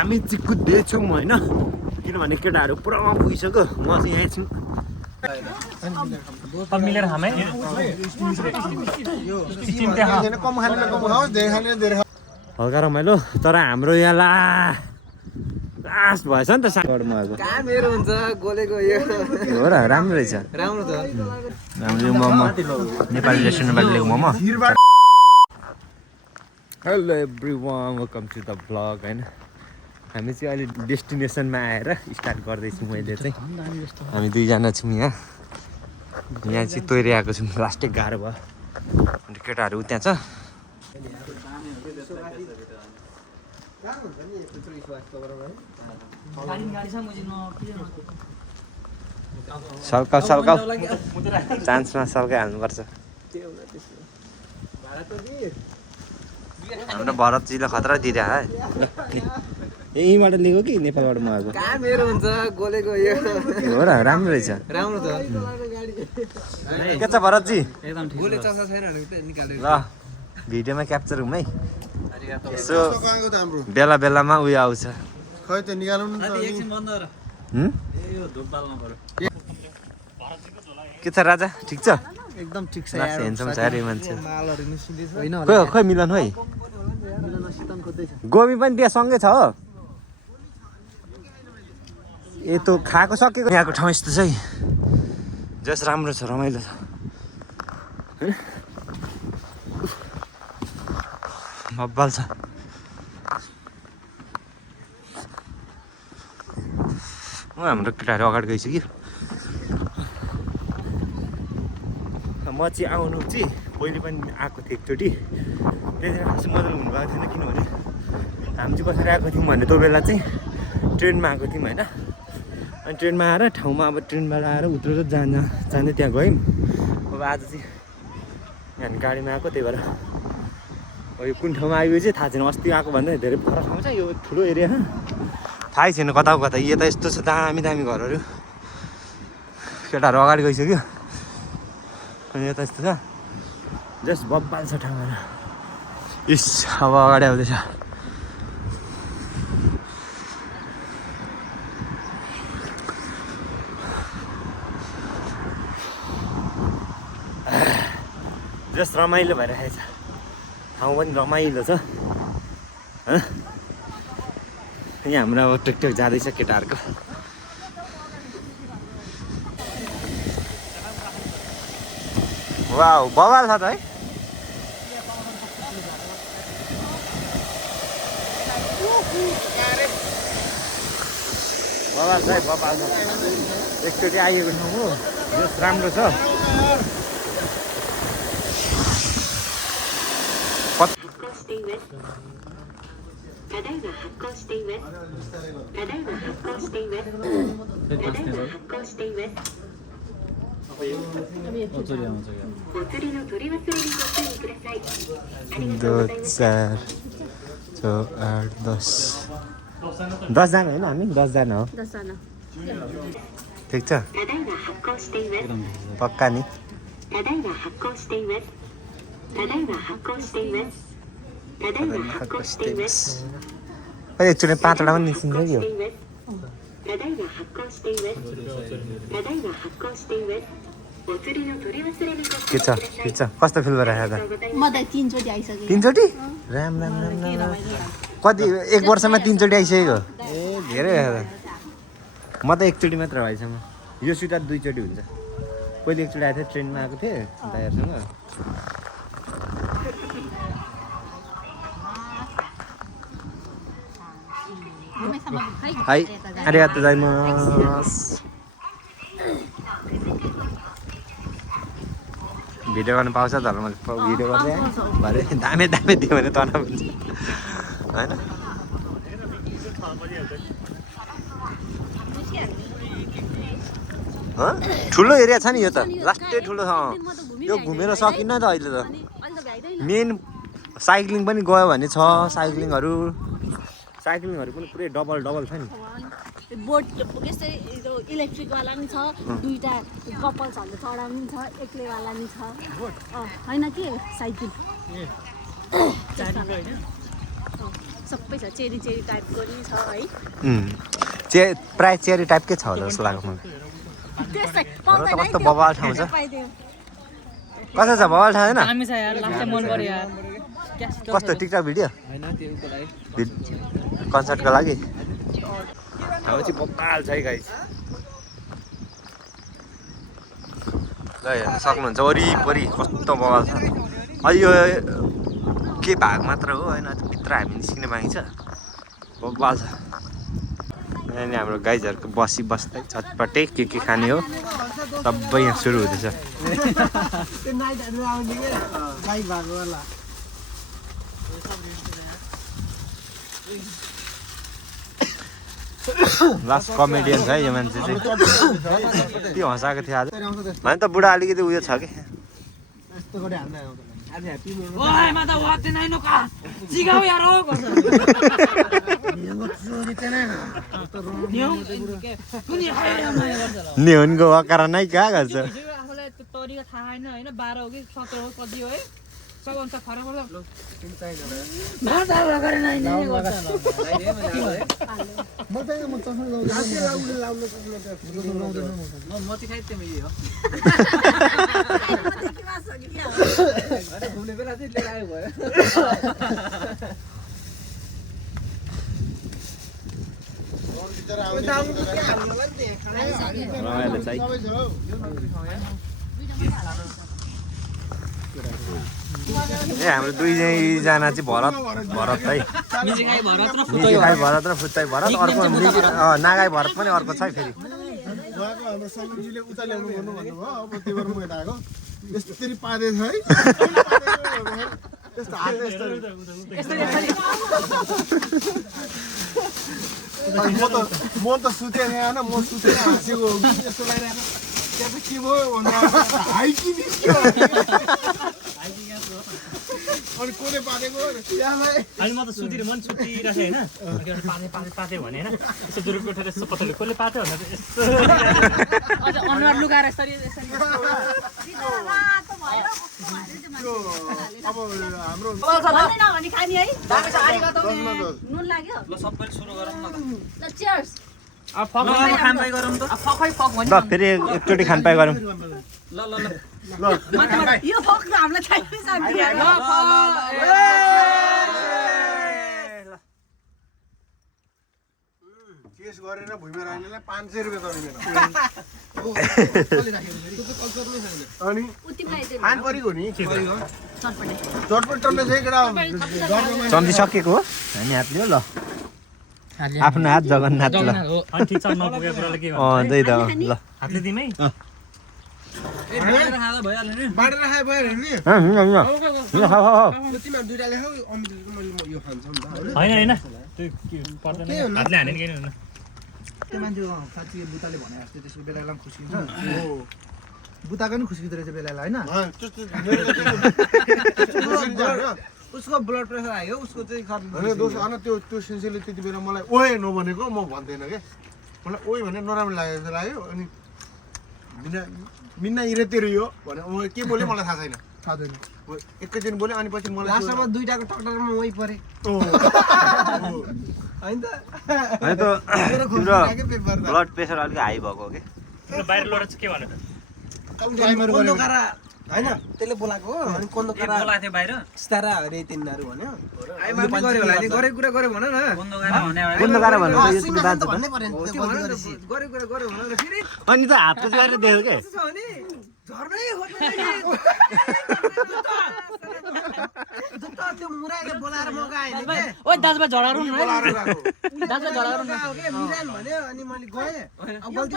हामी चाहिँ कुद्दैछौँ होइन किनभने केटाहरू पुरा पुगिसक्यो म चाहिँ यहाँ छु मिलेर खामै हल्का रमाइलो तर हाम्रो यहाँ लास्ट भएछ नि त सागरमा कहाँ मेरो हुन्छ गोलेको यो हो र राम्रो रहेछ राम्रो छ हाम्रो मोमो नेपाली रेस्टुरेन्टबाट ल्याएको momo hello everyone welcome to the blog होइन हामी चाहिँ अहिले डेस्टिनेसनमा आएर स्टार्ट गर्दैछौँ मैले चाहिँ हामी दुईजना छौँ यहाँ चाहिँ तोरिआएको छौँ लास्टै गाह्रो भयो अन्त केटाहरू त्यहाँ छ सल्काउ सल्काउ चान्समा सल्काइ हाल्नुपर्छ हाम्रो भरतजीले खतरा दिइरह यहीँबाट लिएको कि नेपालबाट मगाएको कहाँ मेरो हुन्छ गोलेको यो हो र राम्रो रहेछ राम्रो छ के छ भरतजी गोले चसा छैन निकालेको ल भिडियोमा क्याप्चर हुँ है यसो बेला बेलामा उयो आउँछ खै त्यो निकाल्नु न के छ राजा ठिक छ एकदम ठिक छ यार हेन्सम छ अरे मान्छे मालहरु निस्किँदैछ हैन खोइ मिलन है मिलन सितन खोज्दै छ गोबी पनि त्यहाँ सँगै छ हो ए त्यो खाएको सकेको यहाँको ठाउँ यस्तो छ है जस राम्रो छ रमाइलो छ बब्बाल छ हाम्रो केटाहरू अगाडि गइसक्यो म चाहिँ आउनु चाहिँ पहिले पनि आएको थिएँ एकचोटि त्यतिखेर खासै मजा हुनुभएको थिएन किनभने हामी चाहिँ कसरी आएको थियौँ भने त्यो बेला चाहिँ ट्रेनमा आएको थियौँ होइन अनि ट्रेनमा आएर ठाउँमा अब ट्रेनबाट आएर उत्रेर जाँदै त्यहाँ गयौँ अब आज चाहिँ यहाँ गाडीमा आएको त्यही भएर अब यो कुन ठाउँमा आयो चाहिँ थाहा छैन अस्ति आएको भन्दा धेरै फरक ठाउँ छ यो ठुलो एरिया थाहै छैन कता कता यता यस्तो छ दामी दामी घरहरू केटाहरू अगाडि गइसक्यो अनि यता यस्तो छ जस्ट बब्बाल छ ठाउँहरू इस अब अगाडि आउँदैछ जस्ट रमाइलो भइरहेको छ ठाउँ पनि रमाइलो छ यहाँ हाम्रो अब टेकटेक जाँदैछ केटाहरूको वाउ बवाल छ त है बवाल छ है बवाल छ एकचोटि आइएको ठाउँ हो जस राम्रो छ दो चार छो आठ 10 जना होइन हामी 10 जना हो ठिक छ पक्का नि एकचोटि 5 वटा पनि निस्किन्छ कि हो के छ ठिक छ कस्तो फिल भइरहेको त 3 चोटि राम राम राम कति 1 वर्षमा 3 चोटि आइसकेको ए धेरै भयो म त एकचोटि मात्र भएसम्म यो सुटार 2 चोटि हुन्छ पहिले एकचोटि आएको थिएँ ट्रेनमा आएको थिएँ दाइहरूसँग हाई आरिगातो गोजाइमासु भिडियो गर्नु पाउँछ तर मैले भिडियो गर्दै भरे दामी दामी दियो भने तनाव हुन्छ होइन ठुलो एरिया छ नि यो त लास्टै ठुलो छ यो घुमेर सकिन्न त अहिले त मेन साइक्लिङ पनि गयो भने छ साइक्लिङहरू पनि पुरै डबल छ नि बोट यस्तै इलेक्ट्रिक वाला नि छ दुईटा कपल्सहरुले चढाउने नि छ एक्लै वाला नि छ हैन के साइकल सबै छ चेरी टाइपको नि छ है प्राय चेरी टाइपकै छ होला जस्तो लाग्छ मलाई त्यस्तै र त कस्तो बवाल ठाउँ छ कस्तो छ बवाल ठाउँ होइन हामी छ यार लास्ट मन पर्यो यार कस्तो टिकटक भिडियो होइन त्योको लागि कन्सर्टको लागि ठाउँ चाहिँ बवाल छ है गाइस ल हेर्न सक्नुहुन्छ वरिपरि कस्तो बवाल छ अहिले यो के भाग मात्र हो होइन भित्र हामी निस्किने बाँकी छ बवाल छ अनि हाम्रो गाइजहरूको बस्दै चटपटे के खाने हो सबै यहाँ सुरु हुँदैछ त्यो नाइटहरू आउने के बाइक भएको होला लास्ट कमेडियन छ है यो मान्छे चाहिँ त्यो हँसाएको थियो आज भने त बुढा अलिकति उयो छ कि यस्तो गरी हाल्न आउँदैन आज ह्याप्पी ओए माता वाते नाइ नका जिगाउ यार हो निहुनको वकारा नै कहाँ गर्छ आफूलाई त्यो तरिका थाहा छैन हैन 12 हो कि 17 हो कति हो है सब अनुसार फरक पर्छ भाषा लगाएर नाइ नाइ गर्छ म चाहिँ म चस्मा लाउनु म चाहिँ खाइ त्यो यही हो अरे घुम्ने बेला चाहिँ लिएर आयो भयो रमाइलो छ है ए हाम्रो दुईजना चाहिँ भरत है मिजी खाइ भरत र फुत्ताई भरत अर्को नागाई भरत पनि अर्को छ है फेरि उहाँको हाम्रो समितिले उता ल्याउनु भन्नु भन्नुभयो अब त्यो भएर म यता आएको यस्तरी पादेछ है त्यस्तो हात म त सुतेको थिएन म सुतेर हाँसेको हो कि यस्तो लागिरहेको त्यहाँ चाहिँ के भयो भन्दा हाइकी निस्क्यो अनि कसले पादेको अहिले म त सुतिर मन सुतिरहेको थिएँ होइन पाते भने होइन यसो जुरुप उठेर यसो पत्ताले कसले पात्यो भनेर यस्तो अझ अनुहार लुकाएर यसरी अब हाम्रो नभने खाने है नुन लाग्यो ल सबैले सुरु गरौँ न ल चियर्स अब फक खानपाई गरौँ त अब फकै फक भनि ल फेरि एकचोटि खानपाई गरौँ ल ल ल यो फक त हामीलाई थाहै सक्दैन ल केस गरेर भुइँमा राख्नेलाई 500 रुपियाँ गरिदिनु अनि खान परेको नि चटपट टन्ने चाहिँ केटा चम्ची सकेको हो हामी हात लियो ल आफ्नो हात जगन्नाथ ल अनि ठिक छ नपुगेको कुराले के गर्नु त्यही त ल हातले दिमै बाहिर खाँदा भइहाल्यो नि बाँडेर खाए भयो नि तिमीहरू दुइटा लेखाऊ अमृतको मैले यो खान्छौँ नि त होइन होइन त्यो के पर्दैन हातले हाने नि केही हुन्न त्यो मान्छे साँच्ची बुताले भने जस्तो त्यसको बेलालाई पनि खुसी हुन्छ बुताको नि खुसी रहेछ बेलालाई होइन उसको ब्लड प्रेसर आयो उसको चाहिँ होइन त्यो सेन्सीले त्यति बेला मलाई ओए नभनेको म भन्दैन क्या मलाई ओए भने नराम्रो लागेको जस्तो लाग्यो अनि मिना इरेतिर यो भने के बोल्यो मलाई थाहा छैन एकैछिन बोल्यो अनि पछि मलाई लास्टमा दुइटाको टक्टरमा वही परे होइन त तिम्रो ब्लड प्रेसर अलिक हाई भएको हो कि बाहिर लडेर चाहिँ के भन्यो त होइन त्यसले बोलाएको हो अनि बोलाएको थियो बाहिर सितारा अरे तिनीहरू भन्यो गरेको कुरा गऱ्यो भन न कुन्द भन्नु भन्नै पर्यो फेरि अनि त हातको चाहिँ देख्यो के त्यो मुराले बोलाएर मगाएन के ओइ दाजुभाइ झगडा गरौँ न बोलाएर गएको दाजुभाइ झगडा गरौँ न मिरान भन्यो अनि मैले गएँ अब गल्ती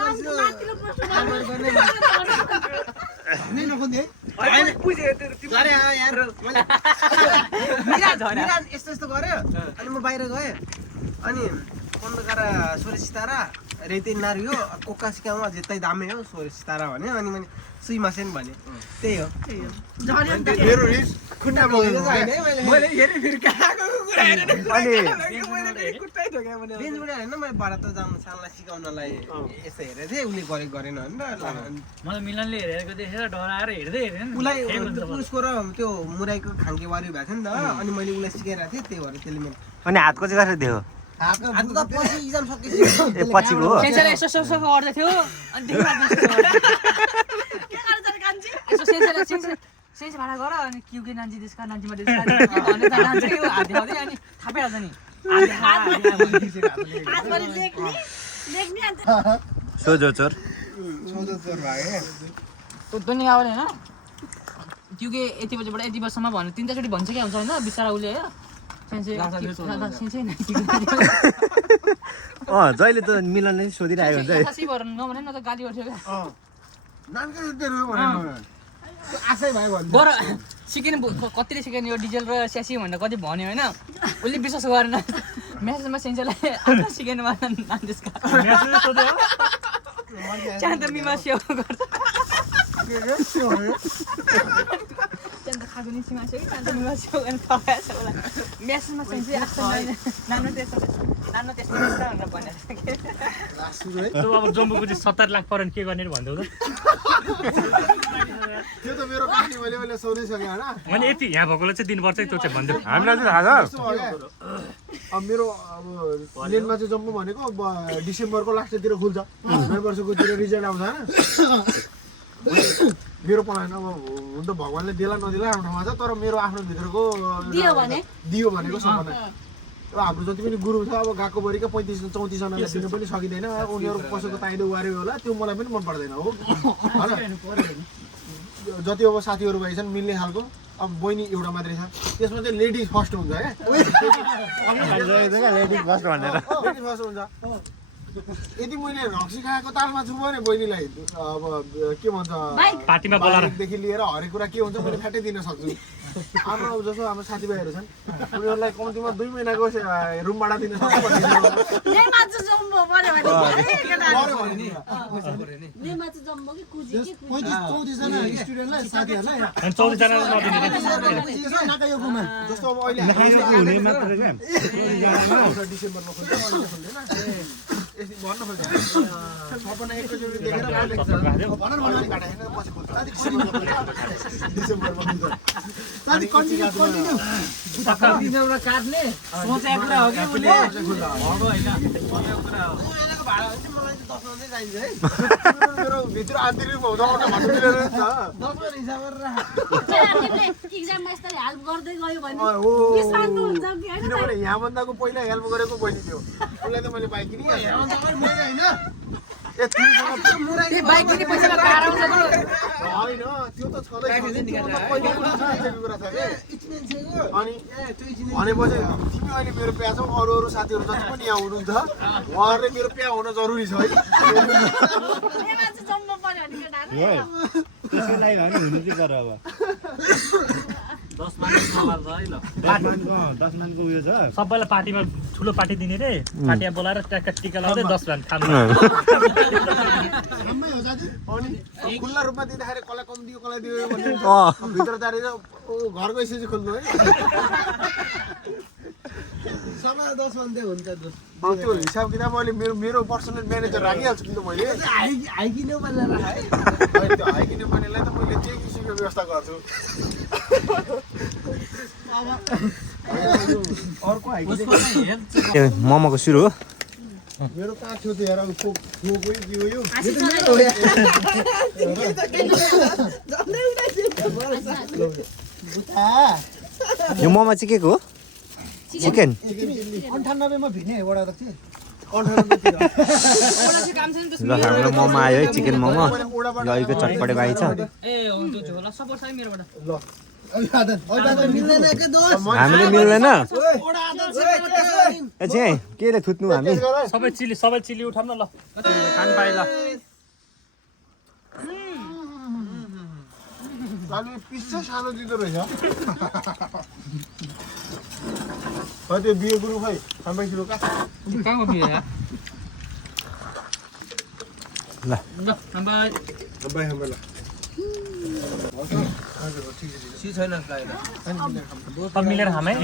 नै नखोज्ने मिरान यस्तो यस्तो गर्यो अनि म बाहिर गएँ अनि कन्दकारा सोरे सितारा रेते नारी हो कोका सिकामा जेतै दामे हो सोरे सितारा भन्यो अनि मैले सुई मासेन भने त्यही हो मेरो रिस खुट्टा बोकेको मैले हेरि फेरि कहाँको कुरा हेरेर बेन्चबाट होइन मैले बाह्र त जानु सानलाई सिकाउनलाई यस्तो हेरेको थिएँ उसले गरेको गरेन होइन मलाई मिलनले हेरेको देखेर डराएर हेर्दै हेरेन उसलाई उसको र त्यो मुराईको खाङ्के वारी भएको थियो नि त अनि मैले उसलाई सिकाइरहेको थिएँ त्यही भएर त्यसले अनि हातको चाहिँ कसरी दियो आज त पछि इक्जाम सकेपछि ए पछिको हो सेन्सर यसो यसो गर्दै थियो अनि के गर्छ र कान्छी यसो सेन्सर भाडा गर अनि क्युके नान्जी त्यसका नान्जीमा त्यसका भन्ने त नान्छ के हात देखाउँदै अनि थापिहाल्छ नि हातभरि लेख्ने अन्त सोझो चोर पनि आउने होइन क्युके यति बजीबाट यति बजीसम्म भन्नु 3-4 चोटि भन्छ क्या हुन्छ होइन बिचरा उसले हो जहिले त मिलनले सोधिरहेको हुन्छ नभने न त गाली गर्थ्यो क्या आशै भयो भने गर सिकेन कतिले सिकेन यो डिजेल र स्यासी भनेर कति भन्यो होइन उसले विश्वास गरेन म्यासेजमा सेन्सरलाई आफ्नो सिकेन नान्देसका चाहन्छ मिमा स्याउ गर्छ चाहन्छ खाएको नि सिमा स्याउ चाहन्छ मिमा स्याउ अनि पकाएछ उसलाई म्यासेजमा सेन्सर आफ्नो नानो त्यस्तो भनेर भनेर अब जम्बूको चाहिँ 70 लाख परेन के गर्ने भन्दै हो त्यो त मेरो कहानी मैले सोधिसकेँ होइन मैले यति यहाँ भएकोलाई चाहिँ दिनुपर्छ त्यो चाहिँ भन्दै हामीलाई चाहिँ थाहा छ अब मेरो अब लेनमा चाहिँ जम्मू भनेको डिसेम्बरको लास्टतिर खुल्छ नयाँ वर्षकोतिर रिजल्ट आउँछ होइन मेरो पढाएन अब हुन त भगवान्ले देला नदिला आफ्नो ठाउँमा छ तर मेरो आफ्नो भित्रको दियो भनेको सपना अब हाम्रो जति पनि गुरु छ अब गएको भरिका 35-34 जनालाई दिन पनि सकिँदैन उनीहरू कसैको ताइदो वारेको होला त्यो मलाई पनि मन पर्दैन हो जति अब साथीहरू भएछन् मिल्ने खालको अब बहिनी एउटा मात्रै छ त्यसमा चाहिँ लेडिज फर्स्ट हुन्छ क्या लेडिज फर्स्ट भनेर लेडिज फर्स्ट हुन्छ यदि मैले रक्सी खाएको तालमा छु भने बहिनीलाई अब के भन्छ पार्टीमा बोलाएर देखि लिएर हरेक कुरा के हुन्छ मैले फ्याटै दिन सक्छु हाम्रो अब जस्तो हाम्रो साथीभाइहरू छन् उनीहरूलाई कम्तीमा 2 महिनाको रुम भाडा दिन सक्छु जस्तो अब अहिले डिसेम्बरमा भन्न खोज्दैन सपना एकैचोटि देखेर काट्ने सोचेको कुरा हो कि उसले मेरो भित्र आन्तरिक किनभने यहाँभन्दाको पहिला हेल्प गरेको बहिनी थियो उसलाई त मैले बाइक किने होइन त्यो त छँदै अनि भनेपछि तिमी अहिले मेरो प्या छौ अरू साथीहरू जति पनि यहाँ हुनुहुन्छ उहाँहरूले मेरो प्या हुन जरुरी छ है त्यसको लागि भने हुनु चाहिँ गर अब 10 मानको उयो छ सबैलाई पार्टीमा ठुलो पार्टी दिने रे पार्टीमा बोलाएर ट्याक्क टिका लाउँदै 10 रन खानु अनि खुल्ला रूपमा दिँदाखेरि कसलाई कम दियो कसलाई दियो भन्ने भित्र जानेर घरको यसरी खोल्नु है समय 10 भन्दै हुन्छ त्यो हिसाब किताब मैले मेरो पर्सनल म्यानेजर राखिहाल्छु किन मैले हाइकिने भनेर त्यो हाइकिने भनेलाई त मैले जे किसिमको व्यवस्था गर्छु अर्को हाइकिने मोमोको सुरु हो मेरो कहाँ थियो त्यो हेर कोही दियो यो यो मोमो चाहिँ के को हो चिकन 98 मा भिड्ने वडा त के ल हाम्रो मोमो आयो है चिकन मोमो लहीको चटपटेको आइछ हामीले मिल्दैन केले थुत्नु हामी सबै चिली उठाउँ न ल खान पाइ ल पिस चाहिँ सानो दिँदो रहेछ त्यो बियो गुरु खै खाँदै किलो का कहाँको बियो यार ल बाई बाई हाम्रो ल अब मिलेर खाम है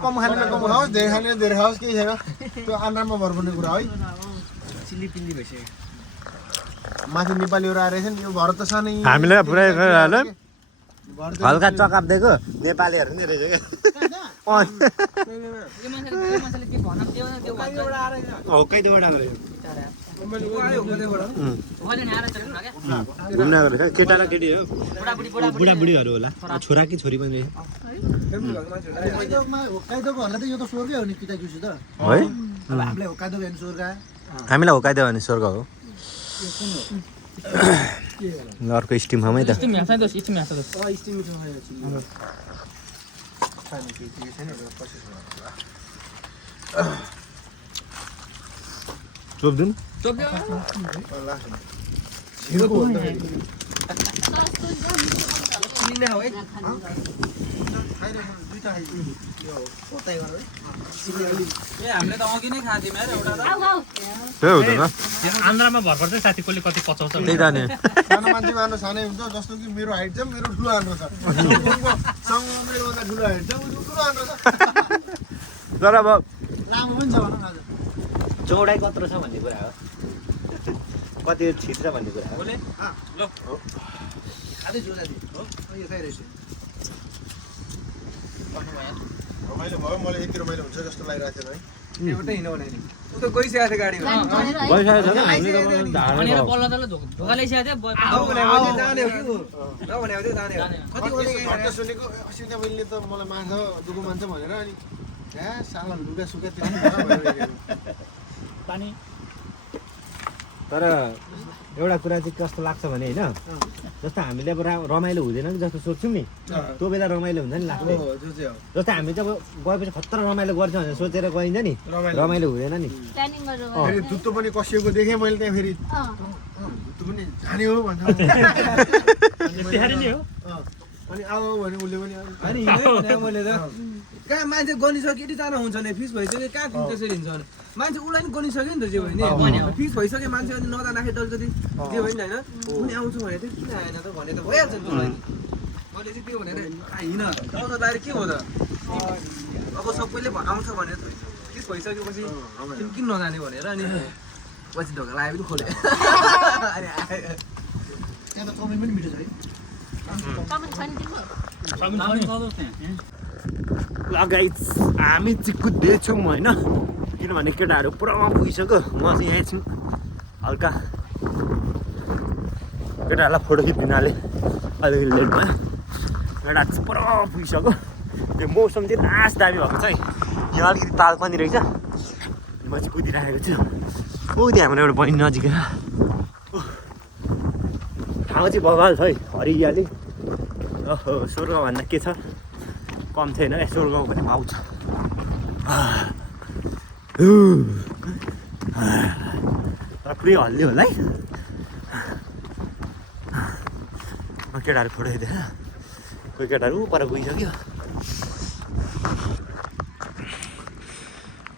कम खाने कम खाओस् धेरै खाने धेरै खाओस् केही छैन त्यो आन्द्रामा भर पर्ने कुरा है चिल्ली पिल्ली भइसक्यो माथि नेपालीहरू आएर छन् यो भर त सानै हामीलाई पुरै गरिहाल्यो हल्का चकाप दिएको नेपालीहरू नै रहेछ क्या यो मान्छेले के भन्न दियो न त्यो भन्छ हौकाइदोबाट आएको रहेछ मैले नि आएर चल्नु क्या घुम्न आएको रहेछ केटा र केटी हो बुढाबुढी बुढाबुढीहरू होला छोरा कि छोरी पनि रहेछ होक्काइदोकोहरूलाई त यो त स्वर्गै हो नि किताकिसी त है अब हामीलाई होक्काइदोको हेर्नु स्वर्ग हामीलाई होकाइदियो भने स्वर्ग हो अर्को स्टिममै त स्टिम ह्यासा दोस स्टिम ह्यासा दोस चोप्दिनु चोप्यो हामीले त अघि नै खाथ्यौँ यार एउटा त्यही हुँदैन आन्द्रामा भर पर्छ साथी कसले कति पचाउँछ त्यही त नि सानो मान्छे मार्नु सानै हुन्छ जस्तो कि मेरो हाइट छ मेरो ठुलो आन्द्रो छ सँगमा मेरोभन्दा ठुलो हाइट छ उसको ठुलो आन्द्रो छ तर अब लामो पनि छ भनौँ न आज चौडाइ कत्रो छ भन्ने कुरा हो कति छिट्छ भन्ने कुरा हो खाँदै छु जाति हो यो खाइ रहेछु रमाइलो भयो मलाई यति रमाइलो हुन्छ जस्तो लागिरहेको थिएन है एउटै हिँड्नु भने नि उ त गइसकेको थियो गाडीमा गइसकेको छ हामीले त अनि बल्ल तल ढोका ल्याइसकेको थियो नभने जाने हो कि ऊ नभने जाने हो कति ओले भट्ट सुनेको अस्ति मैले त मलाई माछा दुःख मान्छ भनेर अनि साला लुगा सुका त्यो पानी तर एउटा कुरा चाहिँ कस्तो लाग्छ भने होइन जस्तो हामीले अब रमाइलो हुँदैन कि जस्तो सोध्छौँ नि त्यो बेला रमाइलो हुन्छ नि लाग्छ जस्तो हामी चाहिँ अब गएपछि खतरा रमाइलो गर्छ भनेर सोचेर गइन्छ नि रमाइलो हुँदैन नि प्लानिङ गरेर फेरि जुत्तो पनि कसिएको देखेँ मैले त्यहाँ फेरि जुत्तो पनि जाने हो भन्छ तिहारी नै हो अनि आऊ भने उसले पनि अनि हिँड्यो मैले त कहाँ मान्छे गनिसक्यो केटी जान हुन्छ नि फिक्स भइसक्यो कहाँ कसरी हिँड्छ भने मान्छे उसलाई नि गनिसक्यो नि त जे भयो नि फिक्स भइसक्यो मान्छे अनि नजाँदाखेरि डल्छ जे भयो नि होइन उनी आउँछु भने चाहिँ किन आएन त भने त भइहाल्छ नि उसलाई मैले चाहिँ त्यो भनेर हिँड आउँछ दाएर के हो त अब सबैले आउँछ भने फिक्स भइसकेपछि किन नजाने भनेर अनि पछि ढोका लगायो पनि खोले अनि आयो त्यहाँ त चाउमिन पनि मिठो छ है कमेन्ट छ नि तिमी लगाइ हामी चाहिँ कुद्दैछौँ होइन किनभने केटाहरू पुरा पुगिसक्यो म चाहिँ यहीँ छु हल्का केटाहरूलाई फोटो खिचिदिनाले अलिकति लेट भयो केटाहरू चाहिँ पुरा पुगिसक्यो त्यो मौसम चाहिँ लास्ट दामी भएको छ है यहाँ अलिकति ताल पनि रहेछ म चाहिँ कुदिराखेको छु ऊ त्यहाँ हाम्रो एउटा बहिनी नजिकै ठाउँ चाहिँ बवाल छ है हरियाली ओहो स्वर्ग भन्दा के छ कम छैन क्या स्वर्ग भने आउँछ तर पुरै हल्लियो होला है केटाहरू फोटो खिच्दैन कोही केटाहरू पर गइसक्यो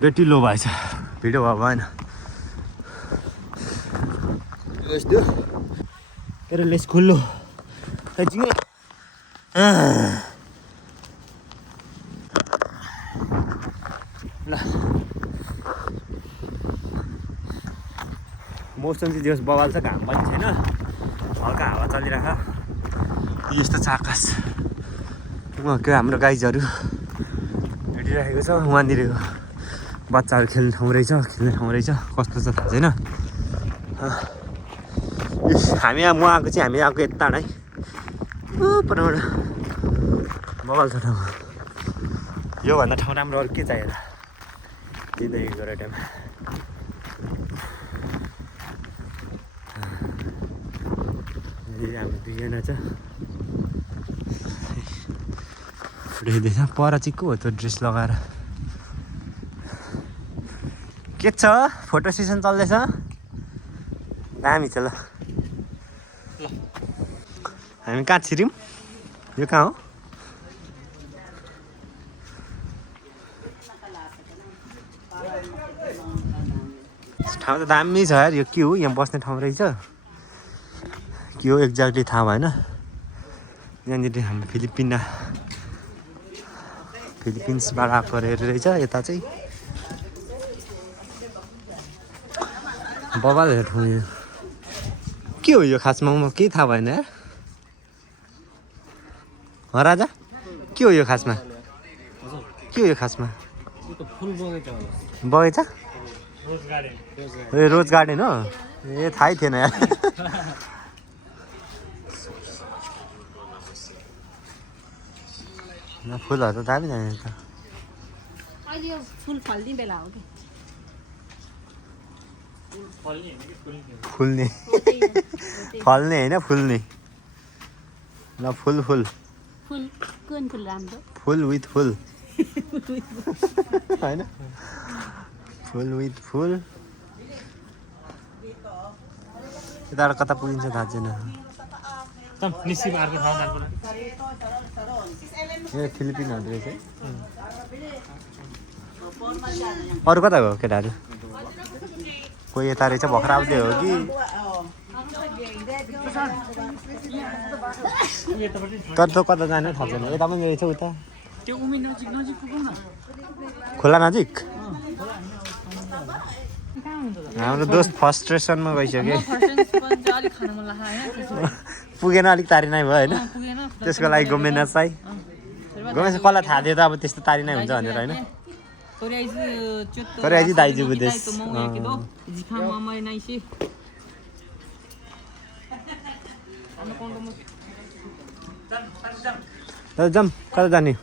बेटी लो भएछ भिडियो भयो भएन यस्तो के अरे लेस खुल्लो एकछिन ल मौसम चाहिँ जस बवाल छ घाम पनि छैन हल्का हावा चलिरहेको यस्तो छ आकाश के हाम्रो गाइजहरू हिँडिरहेको छ वहाँनिर बच्चाहरू खेल्ने ठाउँ रहेछ खेल्ने ठाउँ रहेछ कस्तो छ थाहा छैन हामी म आएको चाहिँ हामी आएको यता है परबाट बवाल छ ठाउँ योभन्दा ठाउँ राम्रो अरू के चाहियो जिन्दगी गरेर टाइम हामी दुईजना छ फुटाइदिएछ पर चाहिँ को हो त्यो ड्रेस लगाएर के छ फोटो सेसन चल्दैछ दामी छ ल हामी कहाँ छिर्यौँ यो कहाँ हो ठाउँ त दामी छ यार यो के हो यहाँ बस्ने ठाउँ रहेछ के हो एक्ज्याक्टली थाहा भएन यहाँनिर हाम्रो फिलिपिन्सबाट आएको रहेछ यता चाहिँ बबाल ठाउँ यो के हो यो खासमा म केही थाहा भएन यार राजा के हो यो खासमा के हो यो खासमा बगैँचा ए रोज गार्डन हो ए थाहै थिएन यार फुलहरू त दामी दामी छ अहिले यो फुल फल्ने बेला हो कि फुल्ने फल्ने होइन फुल्ने ल फुल फुल फुल कुन फुल राम्रो फुल विथ फुल होइन फुल विथ फुल यताबाट कता पुगिन्छ थाहा छैन निश्चित अर्को ठाउँ जानु ए फिलिपिनहरू रहेछ है अरू कता हो केटाहरू कोही यता रहेछ भर्खर आउँदै हो कि तर त कता जाने थाहा छैन यता पनि रहेछ उता त्यो उमी नजिक नजिक पुगौँ न खोला नजिक कहाँ हुन्छ त हाम्रो दोस्त फर्स्ट स्टेसनमा गइसक्यो अलिक खान मन लाग्यो होइन पुगेन अलिक तारी नै भयो होइन पुगेन त्यसको लागि गोमेना चाहिँ गोमेना कसलाई थाहा थियो त अब त्यस्तो तारी नै हुन्छ भनेर होइन तोरी आइज दाइजू बुदेश तर जाम कता जाने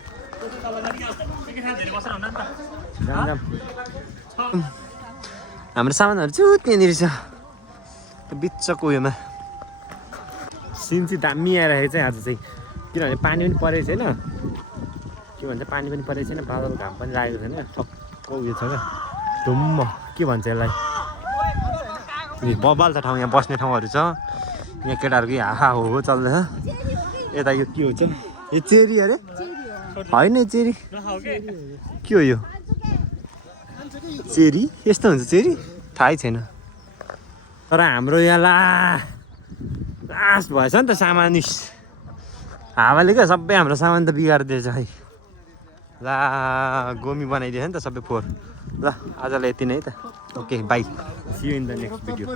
जाम जाम हाम्रो सामानहरू चाहिँ त्यहाँनिर छ त्यो बिचको उयोमा सिन चाहिँ दामी आइरहेको चाहिँ आज चाहिँ किनभने पानी पनि परेको छैन के भन्छ पानी पनि परेको छैन बादल घाम पनि लागेको छैन ठक्क उयो छ क्या धुम्म के भन्छ यसलाई बबाल छ ठाउँ यहाँ बस्ने ठाउँहरू छ यहाँ केटाहरूको हाहा हो चल्दैछ यता यो के हुन्छ यो चेरी अरे होइन यो चेरी के हो यो चेरी यस्तो हुन्छ चेरी थाहै छैन तर हाम्रो यहाँ लास भएछ नि त सामान हावाले क्या सबै हाम्रो सामान त बिगारिदिएछ खै ला गोमी बनाइदिएछ नि त सबै फोहोर ल आजलाई यति नै है त okay bye see you in the next video